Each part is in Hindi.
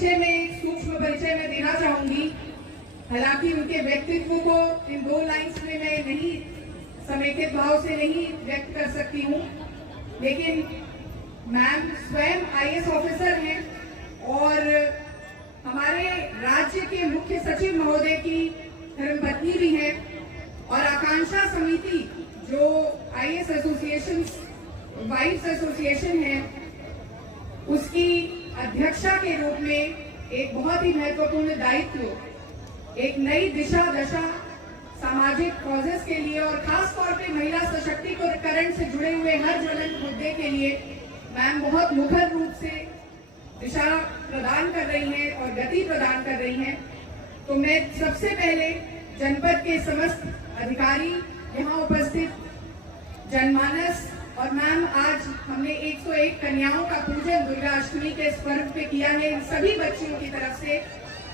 परिचय में एक सूक्ष्म परिचय मैं देना चाहूंगी। हालांकि उनके व्यक्तित्व को इन 2 लाइन्स में मैं नहीं समेकित भाव से नहीं व्यक्त कर सकती हूँ, लेकिन मैम स्वयं आईएएस ऑफिसर हैं और हमारे राज्य के मुख्य सचिव महोदय की धर्मपत्नी भी हैं और आकांक्षा समिति जो आईएएस एसोसिएशन वाइफ्स एसोसिएशन है उसकी अध्यक्षा के रूप में एक बहुत ही महत्वपूर्ण दायित्व, एक नई दिशा दशा सामाजिक कॉजेस के लिए और खास तौर पे महिला सशक्तिकरण से जुड़े हुए हर ज्वलंत मुद्दे के लिए मैम बहुत मुखर रूप से दिशा प्रदान कर रही हैं और गति प्रदान कर रही हैं। तो मैं सबसे पहले जनपद के समस्त अधिकारी, यहाँ उपस्थित जनमानस और मैम आज हमने 101 कन्याओं का पूजन दुर्गा अष्टमी के इस पर्व पे किया है। इन सभी बच्चियों की तरफ से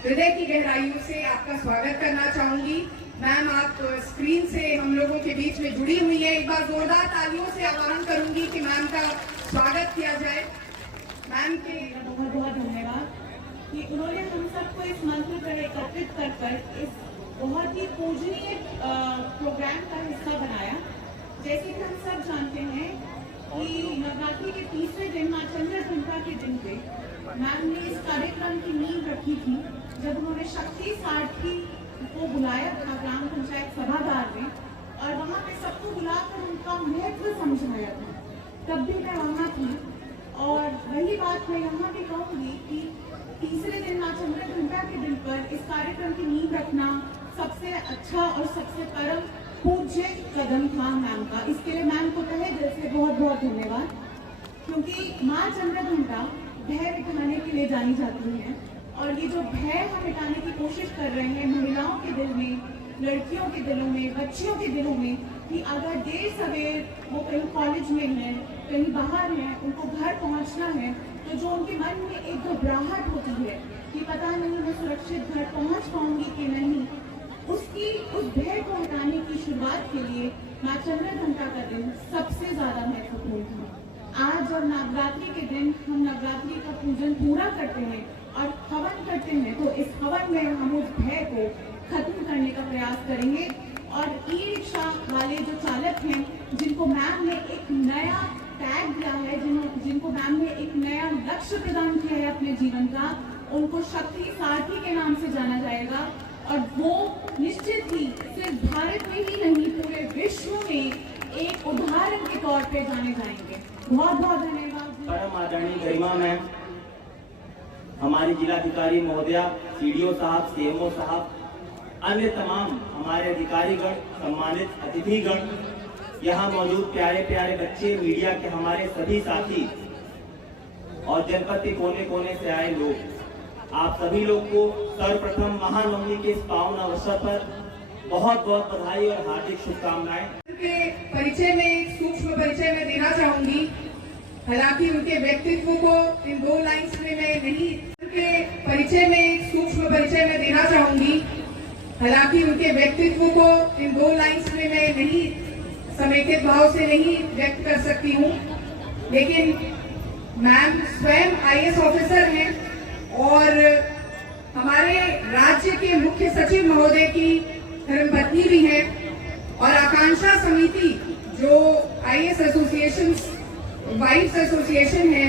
हृदय की गहराइयों से आपका स्वागत करना चाहूंगी। मैम आप स्क्रीन से हम लोगों के बीच में जुड़ी हुई है, एक बार जोरदार तालियों से आह्वान करूंगी कि मैम का स्वागत किया जाए। मैम के बहुत बहुत धन्यवाद कि उन्होंने हम सबको इस मंत्र पर एकत्रित कर इस बहुत ही पूजनीय प्रोग्राम का हिस्सा बनाया। जैसे कि हम सब जानते हैं कि नवरात्रि के तीसरे दिन माँ चंद्रघंटा के दिन पे मैम ने इस कार्यक्रम की नींव रखी थी जब उन्होंने शक्ति सारथी को बुलाया था ग्राम पंचायत सभागार में और वहाँ पे सबको बुलाकर उनका महत्व समझाया था। तब भी मैं वहाँ थी और वही बात मैं यहाँ भी कहूँगी कि तीसरे दिन माँ चंद्रघंटा के दिन पर इस कार्यक्रम की नींव रखना सबसे अच्छा और सबसे परम पूज्य कदम था मैम का। इसके लिए मैम को तहे दिल से बहुत बहुत धन्यवाद, क्योंकि माँ चंद्रघंटा भय मिटाने के लिए जानी जाती है और ये जो भय हम मिटाने की कोशिश कर रहे हैं महिलाओं के दिल में, लड़कियों के दिलों में, बच्चियों के दिलों में, कि अगर देर सवेर वो कहीं कॉलेज में है, कहीं बाहर है, उनको घर पहुंचना है, तो जो उनके मन में एक घबराहट होती है कि पता नहीं मैं सुरक्षित घर पहुंच पाऊंगी कि नहीं, उस भय को हटाने की शुरुआत के लिए माँ चंद्रघंटा का दिन सबसे ज्यादा महत्वपूर्ण था। आज और नवरात्रि के दिन हम नवरात्रि का पूजन पूरा करते हैं और हवन करते हैं, तो इस हवन में हम उस भय को खत्म करने का प्रयास करेंगे। और ई रिक्शा वाले जो चालक हैं, जिनको मैम ने एक नया टैग दिया है, जिनको मैम ने एक नया लक्ष्य प्रदान किया है अपने जीवन का, उनको शक्ति सारथी के नाम से जाना जाएगा और वो निश्चित ही सिर्फ भारत में ही नहीं पूरे विश्व में एक उदाहरण के तौर पे जाने जाएंगे। बहुत बहुत धन्यवाद। परम आदरणीय गरिमा मैम, हमारे जिलाधिकारी महोदया, सीडीओ साहब, सीएमओ साहब, अन्य तमाम हमारे अधिकारीगण, सम्मानित अतिथिगण, यहाँ मौजूद प्यारे प्यारे बच्चे, मीडिया के हमारे सभी साथी और जनपद के कोने कोने से आए लोग, आप सभी लोग को सर्वप्रथम महानवमी के इस पावन अवसर पर बहुत बहुत बधाई और हार्दिक शुभकामनाएं। उनके परिचय में एक सूक्ष्म परिचय मैं देना चाहूंगी। हालांकि उनके व्यक्तित्व को इन 2 लाइन्स में मैं नहीं उनके परिचय में एक सूक्ष्म परिचय मैं देना चाहूंगी। हालांकि उनके व्यक्तित्व को इन 2 लाइन्स में मैं नहीं समेकित भाव से नहीं व्यक्त कर सकती हूँ, लेकिन मैम स्वयं आईएएस ऑफिसर हैं और हमारे राज्य के मुख्य सचिव महोदय की धर्मपत्नी भी हैं और आकांक्षा समिति जो आईएएस एसोसिएशन वाइफ्स एसोसिएशन है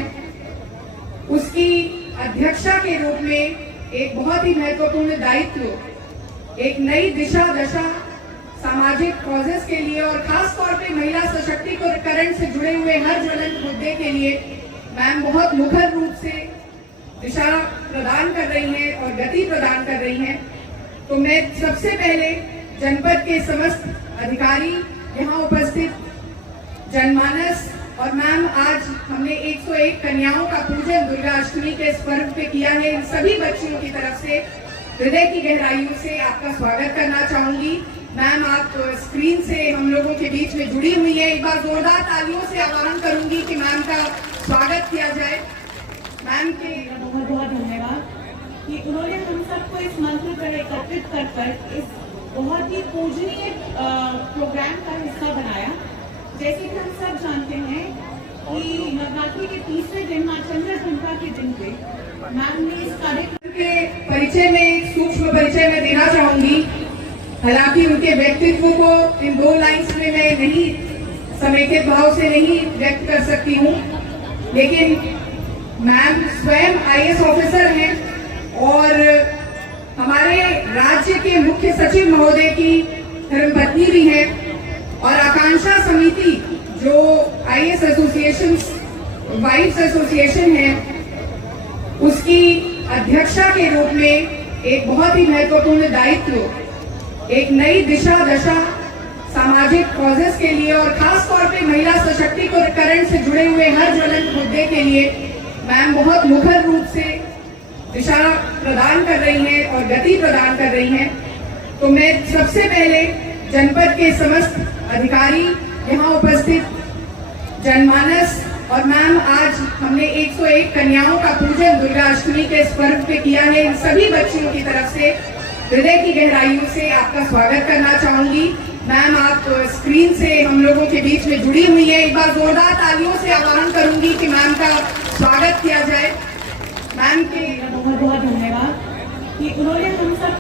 उसकी अध्यक्षा के रूप में एक बहुत ही महत्वपूर्ण दायित्व, एक नई दिशा दशा सामाजिक कॉजेस के लिए और खास तौर पे महिला सशक्तिकरण से जुड़े हुए हर ज्वलंत मुद्दे के लिए मैम बहुत मुखर रूप से दिशा प्रदान कर रही हैं और गति प्रदान कर रही हैं। तो मैं सबसे पहले जनपद के समस्त अधिकारी, यहाँ उपस्थित जनमानस और मैम आज हमने 101 कन्याओं का पूजन दुर्गा अष्टमी के इस पर्व पे किया है। इन सभी बच्चियों की तरफ से हृदय की गहराइयों से आपका स्वागत करना चाहूंगी। मैम आप स्क्रीन से हम लोगों के बीच में जुड़ी हुई है, एक बार जोरदार तालियों से आह्वान करूंगी कि मैम का स्वागत किया जाए। मैम के बहुत बहुत धन्यवाद कि उन्होंने हम सबको इस मंत्र पर एकत्रित कर इस बहुत ही पूजनीय प्रोग्राम का हिस्सा बनाया। जैसे कि हम सब जानते हैं कि नवरात्रि के तीसरे दिन माँ चंद्रघंटा के दिन पे मैम ने इस कार्यक्रम के परिचय में एक सूक्ष्म परिचय मैं देना चाहूंगी। हालांकि उनके व्यक्तित्व को इन 2 लाइंस में मैं नहीं समेकित भाव से नहीं व्यक्त कर सकती हूँ, लेकिन मैम स्वयं आईएएस ऑफिसर हैं और हमारे राज्य के मुख्य सचिव महोदय की धर्मपत्नी भी हैं और आकांक्षा समिति जो आईएएस एसोसिएशन वाइफ्स एसोसिएशन है उसकी अध्यक्षा के रूप में एक बहुत ही महत्वपूर्ण दायित्व, एक नई दिशा दशा सामाजिक कॉजेस के लिए और खास तौर पे महिला सशक्तिकरण से जुड़े हुए हर ज्वलंत मुद्दे के लिए मैम बहुत मुखर रूप से दिशा प्रदान कर रही हैं और गति प्रदान कर रही हैं। तो मैं सबसे पहले जनपद के समस्त अधिकारी, यहाँ उपस्थित जनमानस और मैम आज हमने 101 कन्याओं का पूजन दुर्गा अष्टमी के इस पर्व पे किया है, इन सभी बच्चियों की तरफ से हृदय की गहराइयों से आपका स्वागत करना चाहूंगी। मैम आप स्क्रीन से हम लोगों के बीच में जुड़ी हुई हैं, एक बार जोरदार तालियों से आह्वान करूंगी कि मैम का स्वागत किया जाए। मैम के बहुत बहुत धन्यवाद कि उन्होंने हम सब